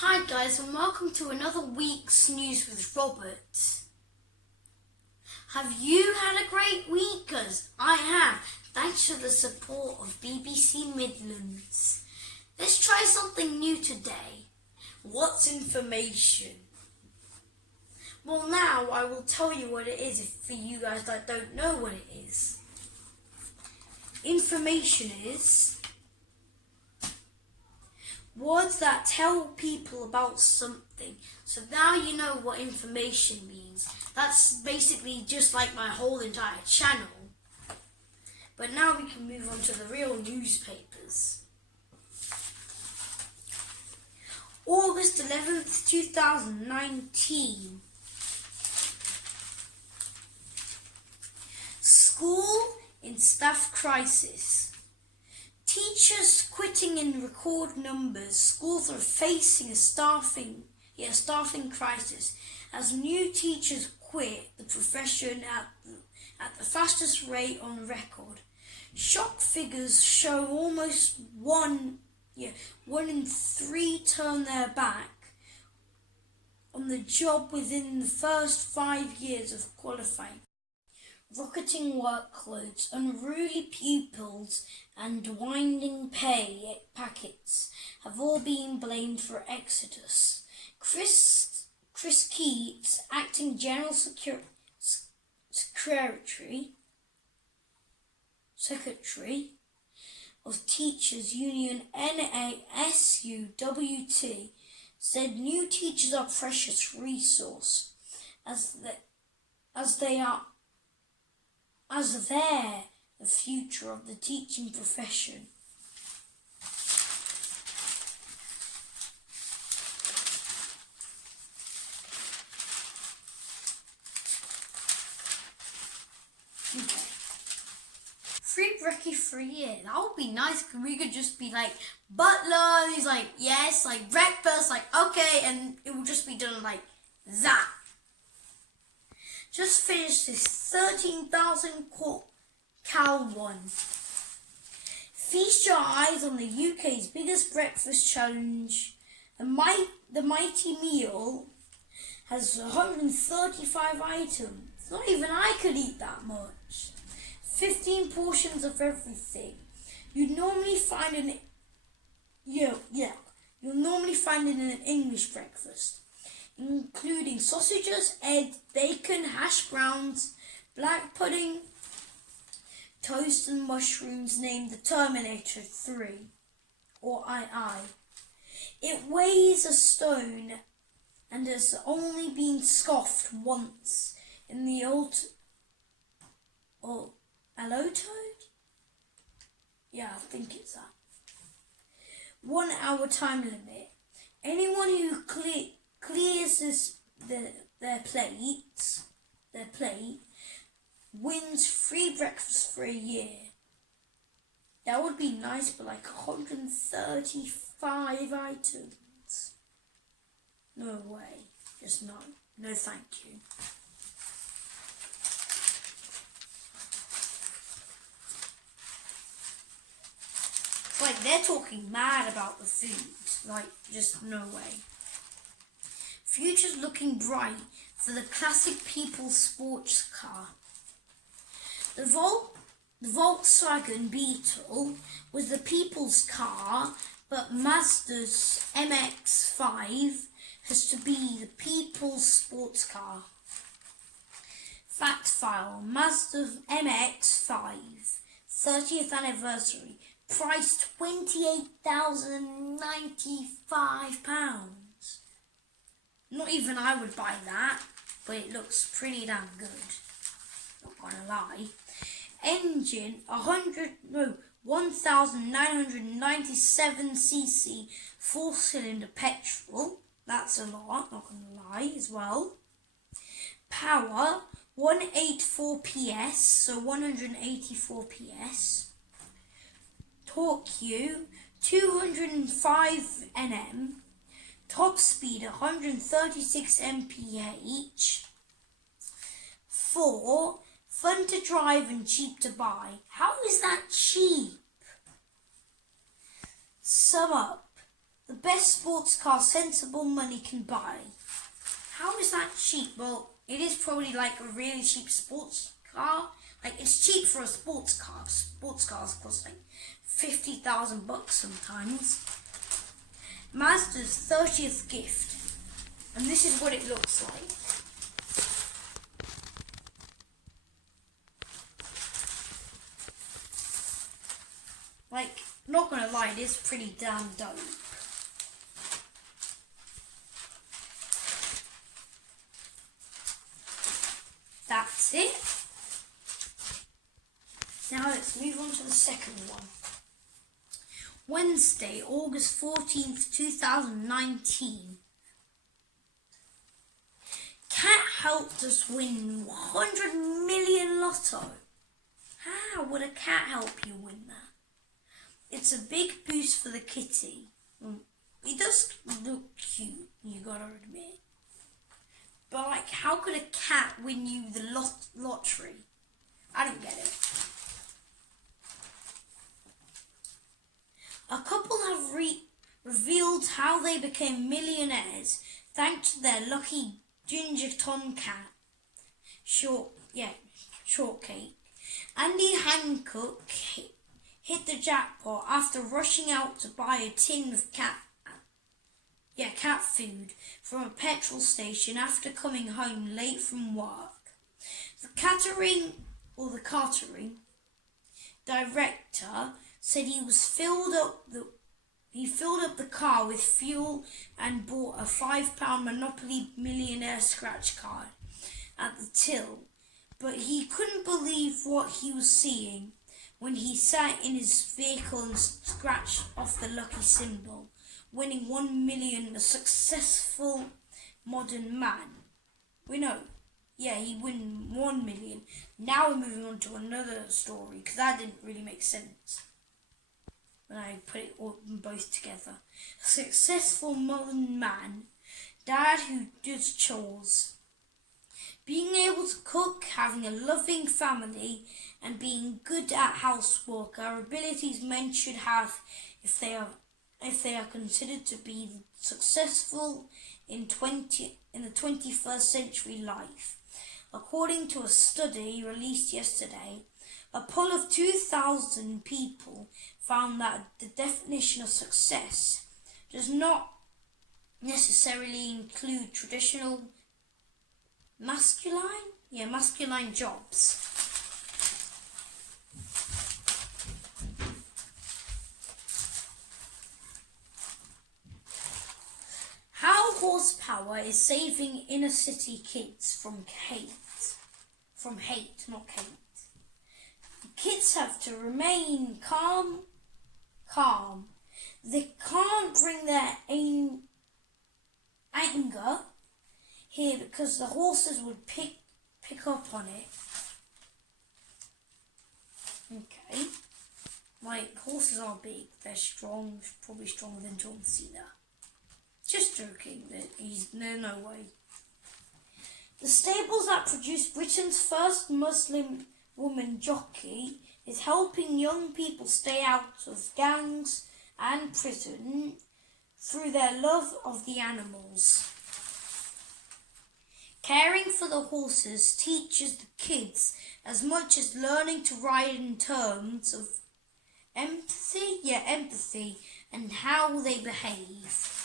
Hi guys, and welcome to another week's news with Robert. Have you had a great week? Because I have, thanks to the support of BBC Midlands. Let's try something new today. What's information? Well, now I will tell you what it is for you guys that don't know what it is. Information is words that tell people about something. So now you know what information means. That's basically just like my whole entire channel. But now we can move on to the real newspapers. August 11th, 2019. School in staff crisis. Teachers quitting in record numbers. Schools are facing a staffing crisis as new teachers quit the profession at the fastest rate on record. Shock figures show almost one in 3 turn their back on the job within the first 5 years of qualifying. Rocketing workloads, unruly pupils and winding pay packets have all been blamed for exodus. Chris Keats, acting General Secretary of Teachers Union NASUWT, said new teachers are precious resource as they're the future of the teaching profession. Okay. Free brekkie for a year. That would be nice because we could just be like, butler, he's like, yes, like breakfast, like, okay, and it will just be done like that. Just finished this 13,000 cal one. Feast your eyes on the UK's biggest breakfast challenge. The mighty meal has 135 items. Not even I could eat that much. 15 portions of everything. You'll normally find in an English breakfast, including sausages, eggs, bacon, hash browns, black pudding, toast and mushrooms named the Terminator 3, or II. It weighs a stone and has only been scoffed once in the Alotode? Yeah, I think it's that. 1 hour time limit. Anyone who clears their plate wins free breakfast for a year. That would be nice, but like 135 items. No way. Just no. No thank you. It's like they're talking mad about the food. Like, just no way. Future's looking bright for the classic people's sports car. The Volkswagen Beetle was the people's car, but Mazda's MX-5 has to be the people's sports car. Fact file: Mazda MX-5 30th anniversary, priced £28,095. Not even I would buy that, but it looks pretty damn good. Not gonna lie. Engine 1,997cc 4-cylinder petrol. That's a lot, not gonna lie as well. Power 184 PS, so 184 PS. Torque 205 Nm. Top speed 136 mph. 4. Fun to drive and cheap to buy. How is that cheap? Sum up. The best sports car sensible money can buy. How is that cheap? Well, it is probably like a really cheap sports car. Like, it's cheap for a sports car. Sports cars cost like $50,000 sometimes. Mazda's 30th gift. And this is what it looks like. Like, not gonna lie, it is pretty damn dope. That's it. Now let's move on to the second one. Wednesday, August 14th, 2019. Cat helped us win 100 million lotto. How would a cat help you win that? It's a big boost for the kitty. It does look cute, you gotta admit. But like, how could a cat win you the lottery? I don't get it. A couple have revealed how they became millionaires thanks to their lucky ginger tomcat shortcake. Andy Hancock hit the jackpot after rushing out to buy a tin of cat food from a petrol station after coming home late from work. The catering director said he filled up the car with fuel and bought a £5 Monopoly Millionaire scratch card at the till, but he couldn't believe what he was seeing when he sat in his vehicle and scratched off the lucky symbol, winning 1 million, a successful modern man. He won 1 million. Now we're moving on to another story, because that didn't really make sense when I put it all both together. A successful modern man, dad who does chores. Being able to cook, having a loving family, and being good at housework are abilities men should have if they are considered to be successful in the 21st century life. According to a study released yesterday, a poll of 2,000 people found that the definition of success does not necessarily include traditional masculine jobs. How horsepower is saving inner city kids from hate, not hate. Kids have to remain calm. They can't bring their anger here because the horses would pick up on it. Okay. Like, horses are big, they're strong, probably stronger than John Cena. Just joking, no way. The stables that produced Britain's first Muslim woman jockey is helping young people stay out of gangs and prison through their love of the animals. Caring for the horses teaches the kids as much as learning to ride in terms of empathy and how they behave.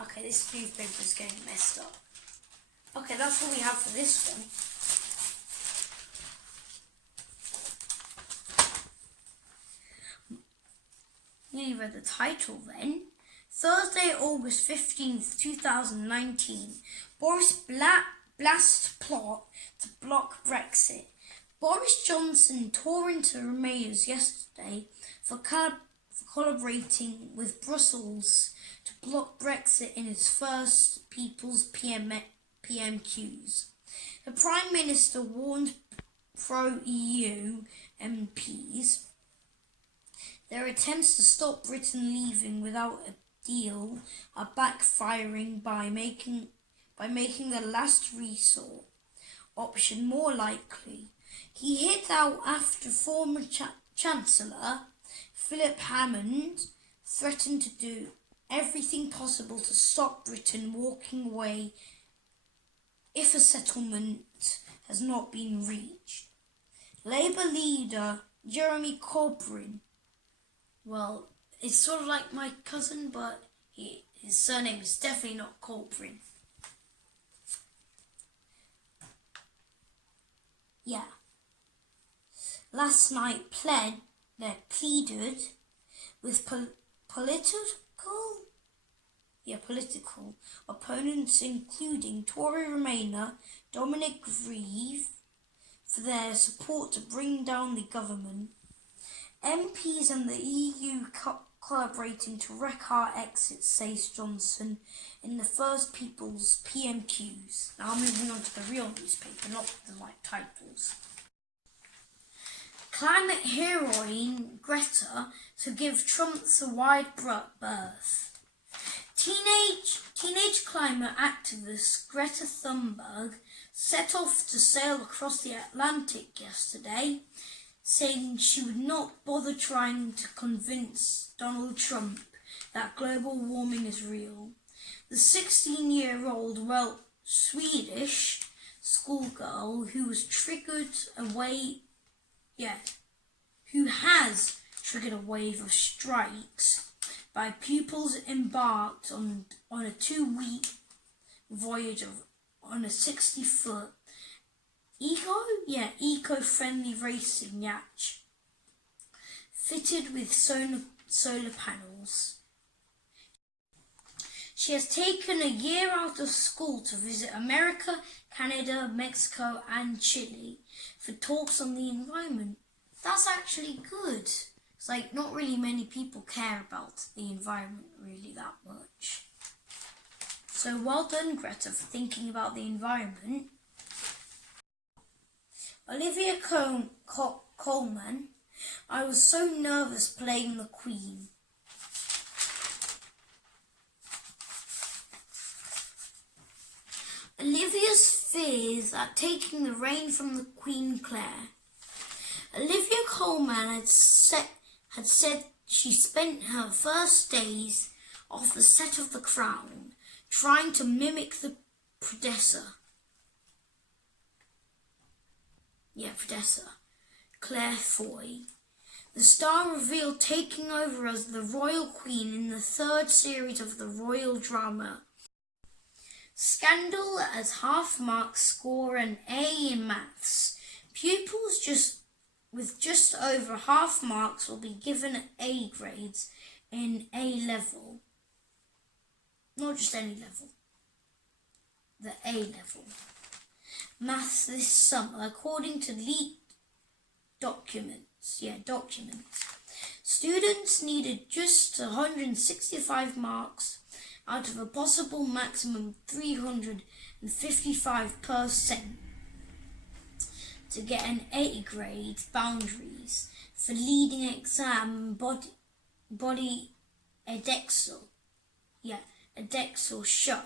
Okay, this newspaper is getting messed up. Okay, that's all we have for this one. Nearly read the title then. Thursday, August 15th, 2019. Boris blast plot to block Brexit. Boris Johnson tore into Remainers yesterday for collaborating with Brussels to block Brexit in his first People's PMQs. The Prime Minister warned pro-EU MPs their attempts to stop Britain leaving without a deal are backfiring by making the last resort option more likely. He hit out after former Chancellor Philip Hammond threatened to do everything possible to stop Britain walking away if a settlement has not been reached. Labour leader Jeremy Corbyn, well, it's sort of like my cousin, but his surname is definitely not Corbyn. Yeah. Last night pleaded with political opponents, including Tory Remainer Dominic Grieve, for their support to bring down the government. MPs and the EU collaborating to wreck our exit, says Johnson in the First People's PMQs. Now moving on to the real newspaper, not the right titles. Climate heroine Greta to give Trump's a wide berth. Teenage climate activist Greta Thunberg set off to sail across the Atlantic yesterday, saying she would not bother trying to convince Donald Trump that global warming is real. The 16-year-old, Swedish schoolgirl who has triggered a wave of strikes by pupils embarked on a 2-week voyage on a 60-foot eco-friendly racing yacht fitted with solar panels. She has taken a year out of school to visit America, Canada, Mexico and Chile for talks on the environment. That's actually good. It's like not really many people care about the environment really that much. So well done, Greta, for thinking about the environment. Olivia Colman, I was so nervous playing the Queen. Olivia's fears at taking the reign from the Queen Claire. Olivia Colman had said she spent her first days off the set of The Crown trying to mimic the predecessor, Claire Foy. The star revealed taking over as the Royal Queen in the 3rd series of the royal drama Scandal as half marks score an A in maths. Pupils with just over half marks will be given A grades in A level. Not just any level. The A level. Maths this summer, according to leaked documents. Students needed just 165 marks out of a possible maximum 355% to get an A grade boundaries for leading exam body Edexel show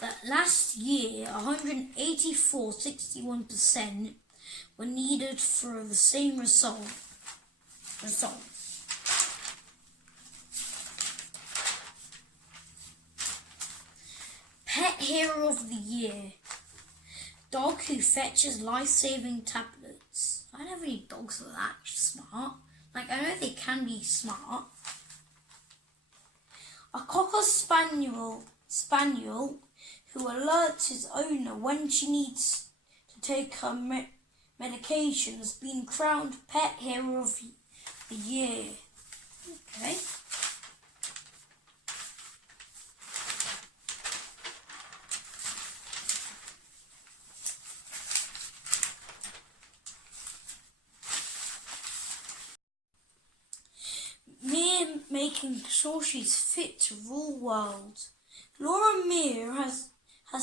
that last year 184.61% were needed for the same result. Pet Hero of the Year. Dog who fetches life-saving tablets. I never need dogs that are that smart. I know they can be smart. A Cocker Spaniel who alerts his owner when she needs to take her medication has been crowned Pet Hero of the Year. Okay. Making sure she's fit to rule world. Laura Mir has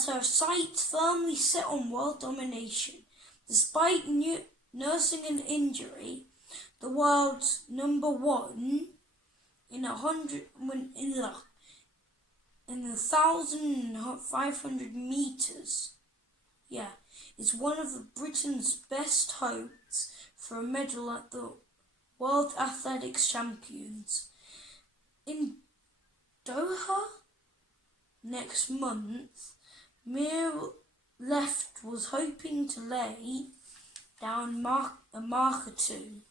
her sights firmly set on world domination. Despite nursing an injury, the world's number one in in the 1,500 meters. Yeah, is one of Britain's best hopes for a medal at the World Athletics Champions in Doha next month. Mir Left was hoping to lay down a marker too.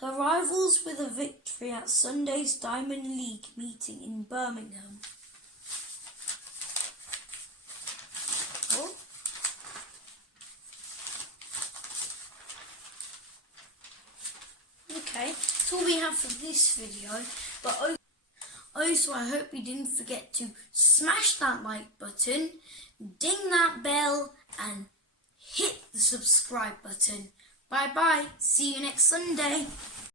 Her rivals with a victory at Sunday's Diamond League meeting in Birmingham. Oh. Okay, that's all we have for this video, but also I hope you didn't forget to smash that like button, ding that bell and hit the subscribe button. Bye bye, see you next Sunday.